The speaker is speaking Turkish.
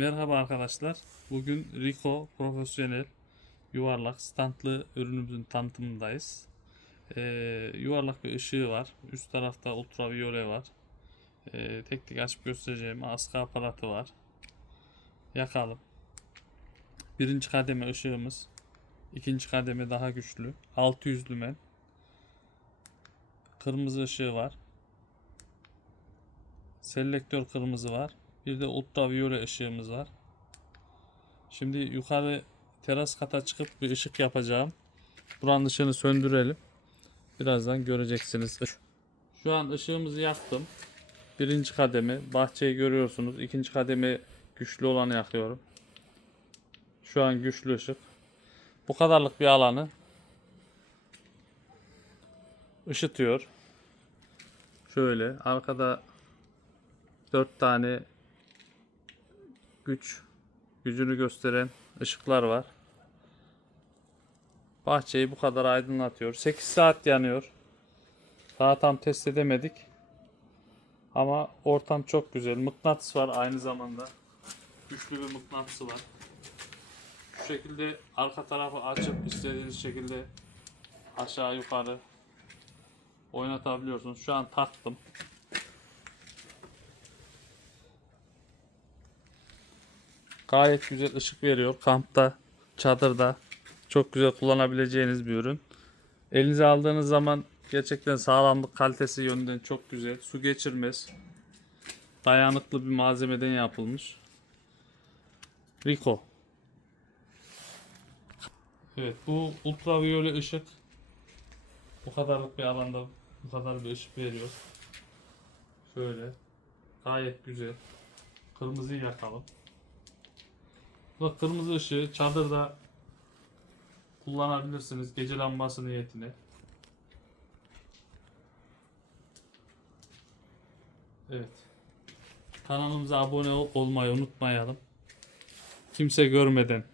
Merhaba arkadaşlar. Bugün Rico profesyonel yuvarlak standlı ürünümüzün tanıtımındayız. Ee, yuvarlak bir ışığı var. Üst tarafta ultraviyole var. Ee, tek tek açıp göstereceğim. Askı aparatı var. Yakalım. Birinci kademe ışığımız. İkinci kademe daha güçlü. 600 lümen. Kırmızı ışığı var. Selektör kırmızı var. Bir de ultraviyole ışığımız var. Şimdi yukarı teras kata çıkıp bir ışık yapacağım. Buranın ışığını söndürelim. Birazdan göreceksiniz. Şu an ışığımızı yaktım. Birinci kademe. Bahçeyi görüyorsunuz. İkinci kademe güçlü olanı yakıyorum. Şu an güçlü ışık. Bu kadarlık bir alanı ışıtıyor. Şöyle arkada 4 tane güç gücünü gösteren ışıklar var. Bahçeyi bu kadar aydınlatıyor. 8 saat yanıyor. Daha tam test edemedik. Ama ortam çok güzel. Mıknatıs var aynı zamanda. Güçlü bir mıknatısı var. Şu şekilde arka tarafı açıp istediğiniz şekilde aşağı yukarı oynatabiliyorsunuz. Şu an taktım. Gayet güzel ışık veriyor. Kampta, çadırda çok güzel kullanabileceğiniz bir ürün. Elinize aldığınız zaman gerçekten sağlamlık kalitesi yönünden çok güzel. Su geçirmez. Dayanıklı bir malzemeden yapılmış. Rico. Evet bu ultraviyole ışık bu kadarlık bir alanda bu kadar bir ışık veriyor. Şöyle. Gayet güzel. Kırmızıyı yakalım. Bu da kırmızı ışığı çadırda kullanabilirsiniz gece lambası niyetine. Evet. Kanalımıza abone ol- olmayı unutmayalım. Kimse görmeden